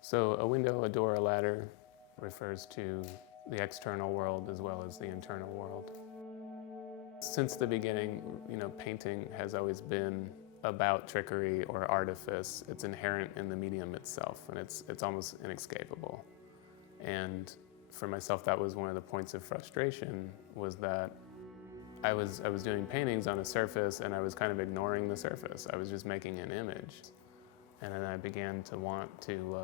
So a window, a door, a ladder refers to the external world as well as the internal world. Since the beginning, painting has always been about trickery or artifice. It's inherent in the medium itself, and it's almost inescapable. And for myself, that was one of the points of frustration, was that I was doing paintings on a surface and I was kind of ignoring the surface. I was just making an image. And then I began to want to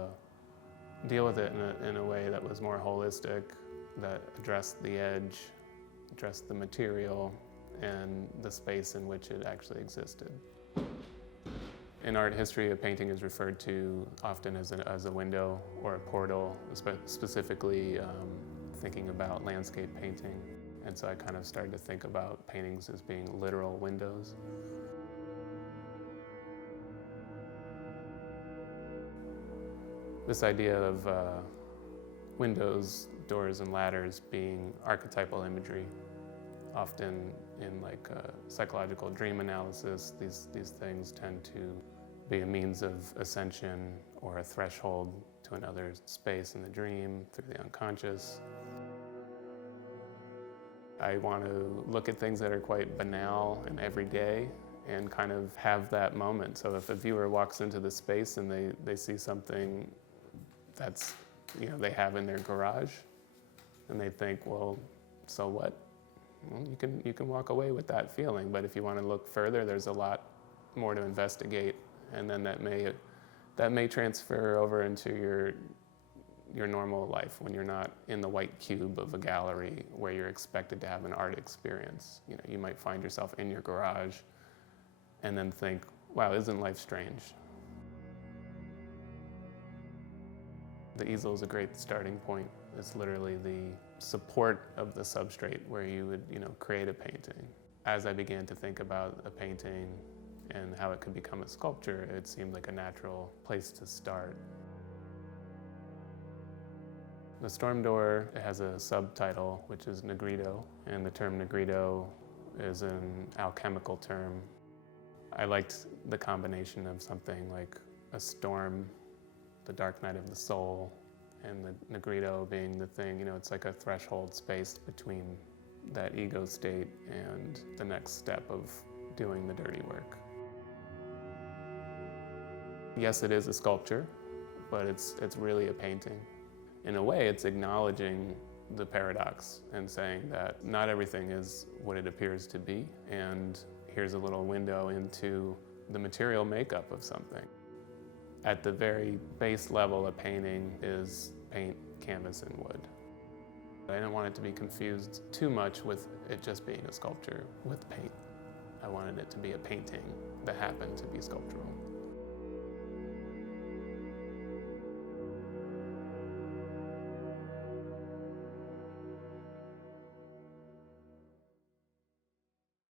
deal with it in a way that was more holistic, that addressed the edge, addressed the material, and the space in which it actually existed. In art history, a painting is referred to often as a window or a portal, specifically thinking about landscape painting. And so I kind of started to think about paintings as being literal windows. This idea of windows, doors, and ladders being archetypal imagery, often in psychological dream analysis, these things tend to be a means of ascension or a threshold to another space in the dream through the unconscious. I want to look at things that are quite banal and everyday and kind of have that moment. So if a viewer walks into the space and they see something that's, they have in their garage, and they think, well, so what? Well, you can walk away with that feeling, but if you want to look further, there's a lot more to investigate, and then that may transfer over into your normal life when you're not in the white cube of a gallery where you're expected to have an art experience. You might find yourself in your garage and then think, wow, isn't life strange? The easel is a great starting point. It's literally the support of the substrate where you would, create a painting. As I began to think about a painting and how it could become a sculpture, it seemed like a natural place to start. The storm door has a subtitle, which is negrito, and the term negrito is an alchemical term. I liked the combination of something like a storm, the dark night of the soul, and the negrito being the thing, it's like a threshold space between that ego state and the next step of doing the dirty work. Yes, it is a sculpture, but it's really a painting. In a way, it's acknowledging the paradox and saying that not everything is what it appears to be, and here's a little window into the material makeup of something. At the very base level, a painting is paint, canvas, and wood. I didn't want it to be confused too much with it just being a sculpture with paint. I wanted it to be a painting that happened to be sculptural.